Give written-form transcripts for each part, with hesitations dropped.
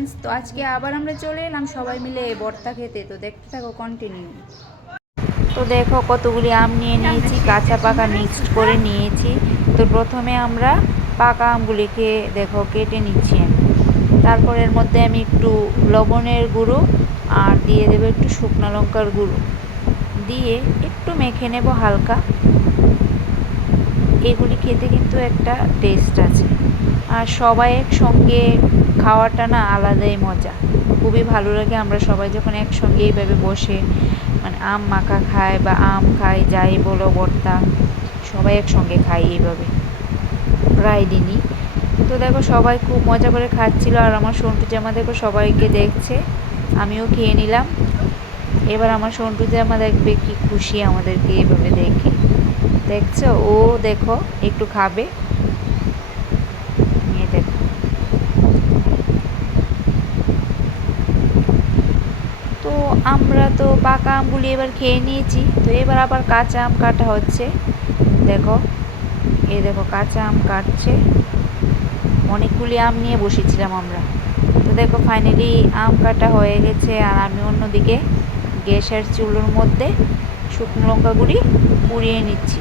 Friends, তো আজকে আবার আমরা চলে এলাম সবাই মিলে ভর্তা খেতে। তো দেখতে থাকো কন্টিনিউ। তো দেখো কতগুলি আম নিয়ে নিয়েছি, কাঁচা পাকা মিক্সড করে নিয়েছি। তো প্রথমে আমরা পাকা আমগুলিকে দেখো কেটে নিচ্ছি আমি। তারপর এর মধ্যে আমি একটু লবণের গুঁড়ো আর দিয়ে দেবো একটু শুকনো লঙ্কার গুঁড়ো, দিয়ে একটু মেখে নেব হালকা। এগুলি খেতে কিন্তু একটা টেস্ট আছে, আর সবাই একসঙ্গে খাওয়াটা না আলাদাই মজা, খুবই ভালো লাগে। আমরা সবাই যখন একসঙ্গে এইভাবে বসে মানে আম মাখা খায় বা আম খায়, যাই বলো ভর্তা, সবাই একসঙ্গে খাই এইভাবে প্রায় দিনই। তো দেখো সবাই খুব মজা করে খাচ্ছিল, আর আমার সন্টু জামা দেখো সবাইকে দেখছে, আমিও খেয়ে নিলাম। এবার আমার সন্টু জামা দেখবে কি খুশি আমাদেরকে এভাবে দেখে, দেখছো ও দেখো একটু খাবে, নিয়ে দেখো। তো আমরা তো পাকা আমগুলি এবার খেয়ে নিয়েছি, তো এবার আবার কাঁচা আম কাটা হচ্ছে। দেখো এই দেখো কাঁচা আম কাটছে, অনেকগুলি আম নিয়ে বসেছিলাম আমরা। তো দেখো ফাইনালি আম কাটা হয়ে গেছে, আর আমি অন্যদিকে গ্যাসের চুলোর মধ্যে শুকনো লঙ্কা গুঁড়ি পুড়িয়ে নিচ্ছি।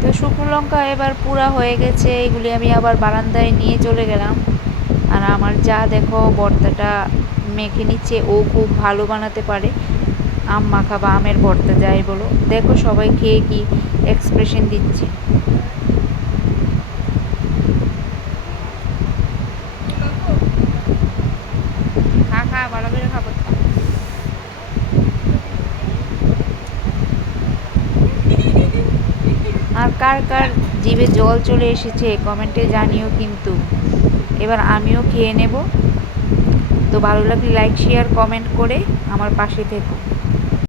তো শুকনো লঙ্কা এবার পুরা হয়ে গেছে, এগুলি আমি আবার বারান্দায় নিয়ে চলে গেলাম। আর আমার যা দেখো ভর্তাটা মেখে নিচ্ছে, ও খুব ভালো বানাতে পারে আম মাখা বা আমের ভর্তা যাই বলো। দেখো সবাই খেয়ে কি এক্সপ্রেশন দিচ্ছে। খা খা ভালো করে খাবো। আর কার কার জিভে জল চলে এসেছে কমেন্টে জানিও কিন্তু। এবার আমিও খেয়ে নেব। তো ভালো লাগলে লাইক শেয়ার কমেন্ট করে আমার পাশে থেকো।